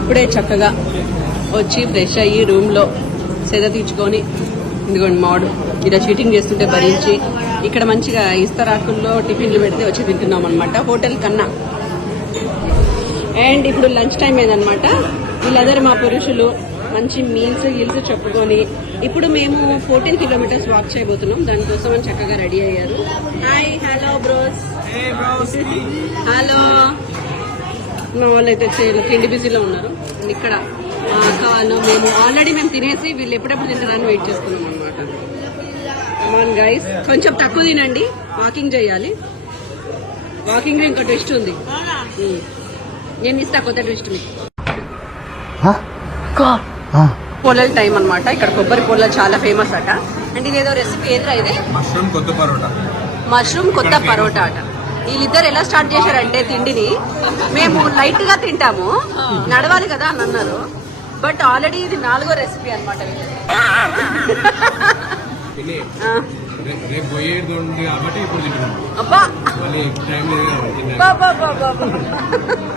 ఇప్పుడే చక్కగా వచ్చి ఫ్రెష్ అయ్యి రూమ్లో సెద తీర్చుకొని ఇదిగోండి మాడు ఇలా చీటింగ్ చేస్తుంటే భరించి ఇక్కడ మంచిగా ఇస్తరాకుల్లో టిఫిన్లు పెడితే వచ్చి తింటున్నాం అనమాట హోటల్ కన్నా. అండ్ ఇప్పుడు లంచ్ టైం అయిందనమాట. వీళ్ళందరూ మా పురుషులు మంచి మీల్స్ గిల్స్ చెప్పుకొని ఇప్పుడు మేము 14 కిలోమీటర్స్ వాక్ చేయబోతున్నాం. దానికోసం అని చక్కగా రెడీ అయ్యారు. Hi hello bros. హలో. మా వాళ్ళు అయితే తిండి బిజీలో ఉన్నారు. ఇక్కడ కావాలి మేము ఆల్రెడీ మేము తినేసి వీళ్ళు ఎప్పుడెప్పుడు తింటారని వెయిట్ చేస్తున్నాం అనమాట. కమాన్ గైస్, కొంచెం తక్కువ తినండి, వాకింగ్ చేయాలి. వాకింగ్ లో ఇంకో ట్విస్ట్ ఉంది, నేను ఇస్తా కొత్త ట్విస్ట్ మీకు. పొలల టైం అనమాట. ఇక్కడ కొబ్బరి పొలలు చాలా ఫేమస్ అట. అండ్ ఇదేదో రెసిపీ ఏదో ఇది మష్రూమ్ కొత్త పరోటా అట. వీళ్ళిద్దరు ఎలా స్టార్ట్ చేశారంటే తిండిని, మేము లైట్ గా తింటాము నడవాలి కదా అని అన్నారు. బట్ ఆల్రెడీ ఇది 4వ రెసిపీ అనమాట. అబ్బా